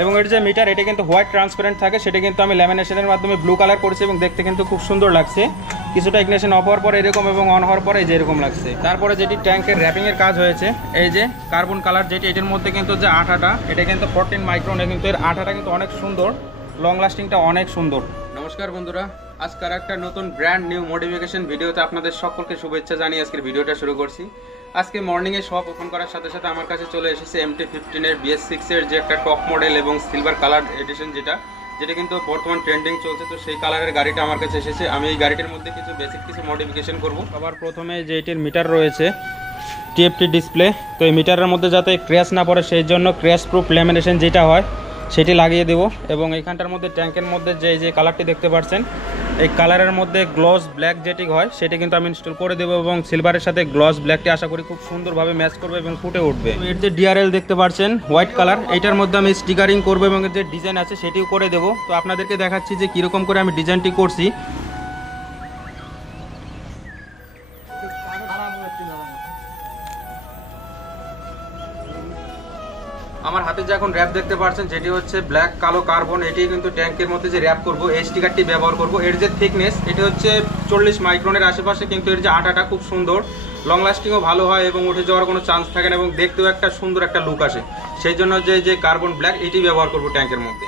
এবং এর যে মিটার, এটা কিন্তু হোয়াইট ট্রান্সপারেন্ট থাকে, সেটা কিন্তু আমি ল্যামিনেশনের মাধ্যমে ব্লু কালার করেছি এবং দেখতে কিন্তু খুব সুন্দর লাগছে। কিছুটা ইগনেশন অফ হওয়ার পরে এরকম এবং অন হওয়ার পরে যে এরকম লাগছে। তারপরে যেটি ট্যাঙ্কের র্যাপিংয়ের কাজ হয়েছে, এই যে কার্বন কালার যেটি, এটির মধ্যে কিন্তু যে আঠাটা, এটা কিন্তু ফোরটিন মাইক্রোনে কিন্তু এর আঠাটা কিন্তু অনেক সুন্দর লং লাস্টিংটা অনেক সুন্দর। নমস্কার বন্ধুরা, আজকের একটা নতুন ব্র্যান্ড নিউ মডিফিকেশন ভিডিওতে আপনাদের সকলকে শুভেচ্ছা জানিয়ে আজকের ভিডিওটা শুরু করছি। আজকে মর্নিংয়ে শপ ওপেন করার সাথে সাথে আমার কাছে চলে এসেছে এমটি ফিফটিনের বিএস সিক্সের যে একটা টপ মডেল এবং সিলভার কালার এডিশন যেটা যেটা কিন্তু বর্তমান ট্রেন্ডিং চলছে। তো সেই কালারের গাড়িটা আমার কাছে এসেছে। আমি এই গাড়িটার মধ্যে কিছু বেসিক কিছু মডিফিকেশন করব। সবার প্রথমে যে এটির মিটার রয়েছে টিএফটি ডিসপ্লে তো এই মিটারের মধ্যে যাতে ক্র্যাশ না পড়ে, সেই জন্য ক্র্যাশ প্রুফ ল্যামিনেশন যেটা হয় সেটি লাগিয়ে দেবো এবং এইখানটার মধ্যে ট্যাঙ্কের মধ্যে যে যে কালারটি দেখতে পাচ্ছেন, এই কালারের মধ্যে গ্লস ব্ল্যাক যেটি হয়, সেটি কিন্তু আমি ইনস্টল করে দেবো এবং সিলভারের সাথে গ্লস ব্ল্যাকটি আশা করি খুব সুন্দরভাবে ম্যাচ করবে এবং ফুটে উঠবে। এর যে ডিআরএল দেখতে পাচ্ছেন হোয়াইট কালার এইটার মধ্যে আমি স্টিকারিং করব এবং যে ডিজাইন আছে সেটিও করে দেবো। তো আপনাদেরকে দেখাচ্ছি যে কীরকম করে আমি ডিজাইনটি করছি। আমার হাতে যে এখন র্যাপ দেখতে পাচ্ছেন, যেটি হচ্ছে ব্ল্যাক কালো কার্বন এটি কিন্তু ট্যাঙ্কের মধ্যে যে র্যাপ করব, এই স্টিকারটি ব্যবহার করব। এর যে থিকনেস এটি হচ্ছে চল্লিশ মাইক্রনের আশেপাশে কিন্তু এর যে আটাটা খুব সুন্দর। লং লাস্টিংও ভালো হয় এবং উঠে যাওয়ার কোনো চান্স থাকে না এবং দেখতেও একটা সুন্দর একটা লুক আসে। সেই জন্য যে যে কার্বন ব্ল্যাক এটি ব্যবহার করব ট্যাঙ্কের মধ্যে।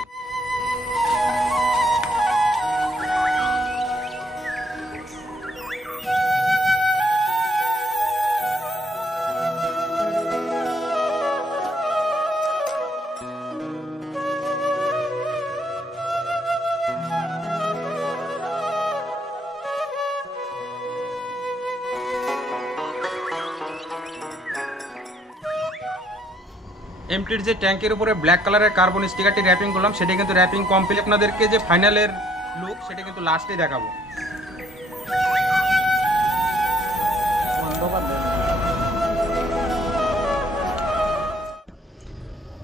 এমটির যে ট্যাঙ্কের উপরে ব্ল্যাক কালারের কার্বন স্টিকারটি র্যাপিং করলাম, সেটা কিন্তু র্যাপিং কমপ্লিট আপনাদেরকে যে ফাইনালের লুক সেটা কিন্তু লাস্টে দেখাবো।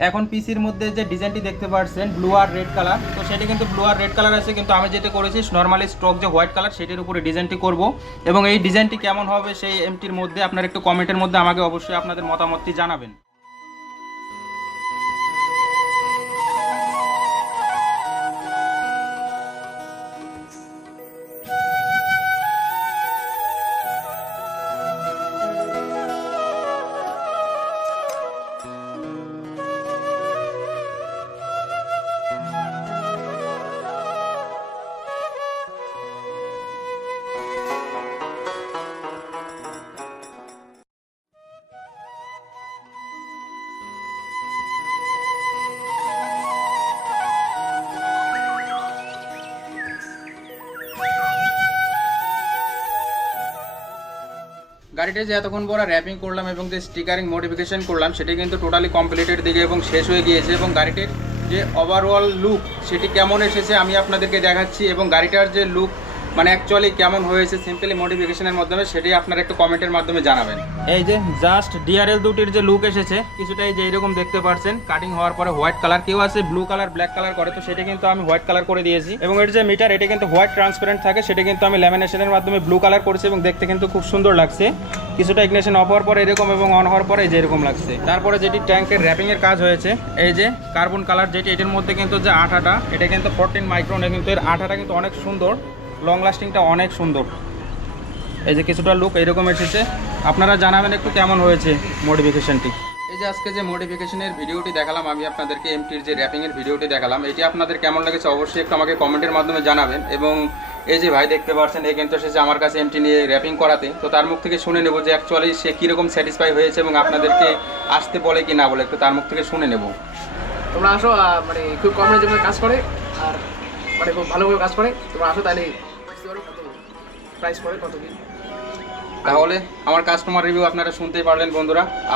এখন পিসির মধ্যে যে ডিজাইনটি দেখতে পাচ্ছেন ব্লু আর রেড কালার তো সেটা কিন্তু ব্লু আর রেড কালার আছে, কিন্তু আমি যেটা করেছি নর্মালি স্টক যে হোয়াইট কালার সেটির উপরে ডিজাইনটি করব। এবং এই ডিজাইনটি কেমন হবে সেই এমটির মধ্যে, আপনার একটু কমেন্টের মধ্যে আমাকে অবশ্যই আপনাদের মতামতটি জানাবেন। গাড়িটা যে এতক্ষণ পর র্যাপিং করলাম এবং যে স্টিকারিং মডিফিকেশন করলাম, সেটি কিন্তু টোটালি কমপ্লিটের দিকে এবং শেষ হয়ে গিয়েছে এবং গাড়িটির যে ওভারঅল লুক সেটি কেমন এসেছে আমি আপনাদেরকে দেখাচ্ছি এবং গাড়িটার যে লুক মানে অ্যাকচুয়ালি কেমন হয়েছে সিম্পলি মডিফিকেশনের মাধ্যমে সেটি আপনারা একটু কমেন্টের মাধ্যমে জানাবেন। এই যে জাস্ট ডিআরএল দুটির যে লুক এসেছে কিছুটা এই যে এরকম দেখতে পাচ্ছেন কাটিং হওয়ার পরে হোয়াইট কালার কেউ আছে ব্লু কালার ব্ল্যাক কালার করে, তো সেটা কিন্তু আমি হোয়াইট কালার করে দিয়েছি। এবং এর যে মিটার এটা কিন্তু হোয়াইট ট্রান্সপারেন্ট থাকে, সেটা কিন্তু আমি ল্যামিনেশনের মাধ্যমে ব্লু কালার করেছি এবং দেখতে কিন্তু খুব সুন্দর লাগছে। কিছুটা ইগনেশন অফ হওয়ার পরে এরকম এবং অন হওয়ার পরে এই যে এরকম লাগছে। তারপরে যেটি ট্যাঙ্কের র্যাপিং এর কাজ হয়েছে, এই যে কার্বন কালার যেটি, এটির মধ্যে কিন্তু যে আঠাটা, এটা কিন্তু ফোরটিন মাইক্রোনে কিন্তু এর আঠাটা কিন্তু অনেক সুন্দর। লং লাস্টিংটা অনেক সুন্দর। এই যে কিছুটা লুক এরকম এসেছে। আপনারা জানাবেন একটু কেমন হয়েছে মডিফিকেশনটি এই যে আজকে যে মডিফিকেশনের ভিডিওটি দেখালাম, আমি আপনাদেরকে এমটির যে র্যাপিংয়ের ভিডিওটি দেখালাম, এটি আপনাদের কেমন লেগেছে অবশ্যই একটু আমাকে কমেন্টের মাধ্যমে জানাবেন। এবং এই যে ভাই দেখতে পাচ্ছেন এই কিন্তু এসেছে আমার কাছে এমটি নিয়ে র্যাপিং করাতে। তো তার মুখ থেকে শুনে নেব যে অ্যাকচুয়ালি সে কীরকম স্যাটিসফাই হয়েছে এবং আপনাদেরকে আসতে বলে কি না বলে একটু তার মুখ থেকে শুনে নেব। তোমরা আসো মানে খুব কম কাজ করে। মানে খুব ভালোভাবে কাজ করে। তোমরা আসো তাহলে প্রাইস করে কত কি। তাহলে আমার কাস্টমার রিভিউ আপনারা শুনতেই পারলেন বন্ধুরা।